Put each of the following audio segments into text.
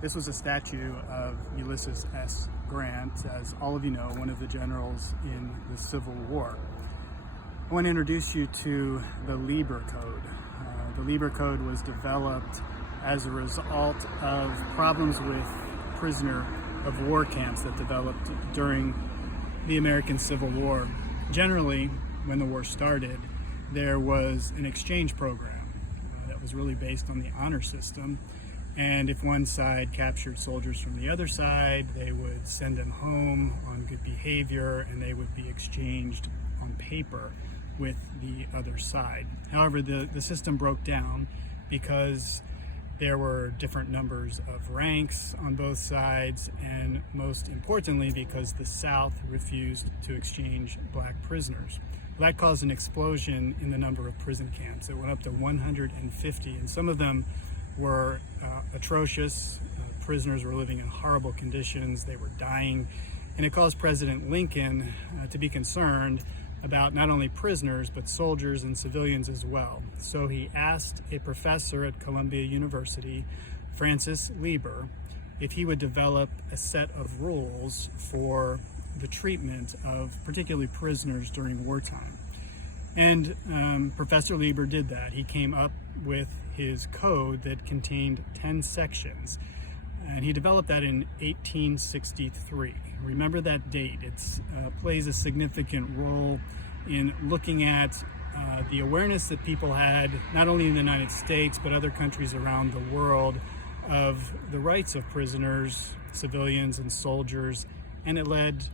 This was a statue of Ulysses S. Grant, as all of you know, one of the generals in the Civil War. I want to introduce you to the Lieber Code. The Lieber Code was developed as a result of problems with prisoner of war camps that developed during the American Civil War. Generally, when the war started, there was an exchange program that was really based on the honor system. And if one side captured soldiers from the other side, they would send them home on good behavior and they would be exchanged on paper with the other side. However, the system broke down because there were different numbers of ranks on both sides, and most importantly, because the South refused to exchange black prisoners. That caused an explosion in the number of prison camps. It went up to 150, and some of them were atrocious. Prisoners were living in horrible conditions. They were dying, and it caused President Lincoln to be concerned about not only prisoners, but soldiers and civilians as well. So he asked a professor at Columbia University, Francis Lieber, if he would develop a set of rules for the treatment of particularly prisoners during wartime. And Professor Lieber did that. He came up with his code that contained 10 sections. And he developed that in 1863. Remember that date. It plays a significant role in looking at the awareness that people had, not only in the United States, but other countries around the world, of the rights of prisoners, civilians, and soldiers. And it led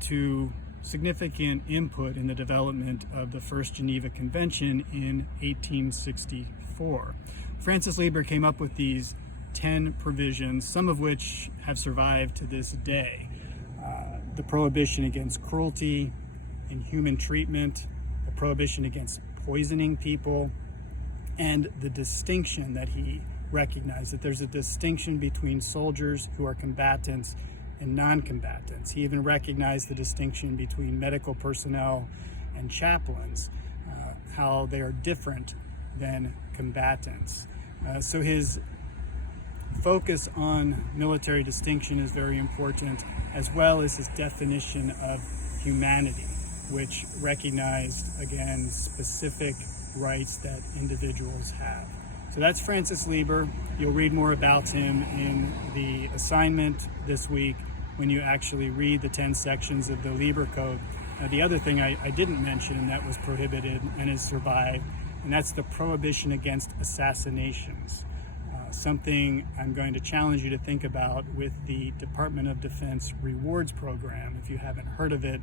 to significant input in the development of the First Geneva Convention in 1864. Francis Lieber came up with these 10 provisions, some of which have survived to this day. The prohibition against cruelty, inhuman treatment, the prohibition against poisoning people, and the distinction that he recognized, that there's a distinction between soldiers who are combatants and non-combatants. He even recognized the distinction between medical personnel and chaplains, how they are different than combatants. So his focus on military distinction is very important, as well as his definition of humanity, which recognized, again, specific rights that individuals have. So that's Francis Lieber. You'll read more about him in the assignment this week when you actually read the 10 sections of the Lieber Code. The other thing I didn't mention that was prohibited and has survived, and that's the prohibition against assassinations. Something I'm going to challenge you to think about with the Department of Defense Rewards Program. If you haven't heard of it,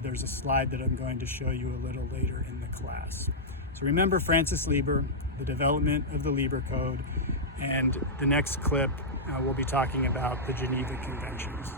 there's a slide that I'm going to show you a little later in the class. So remember Francis Lieber, the development of the Lieber Code, and the next clip we'll be talking about the Geneva Conventions.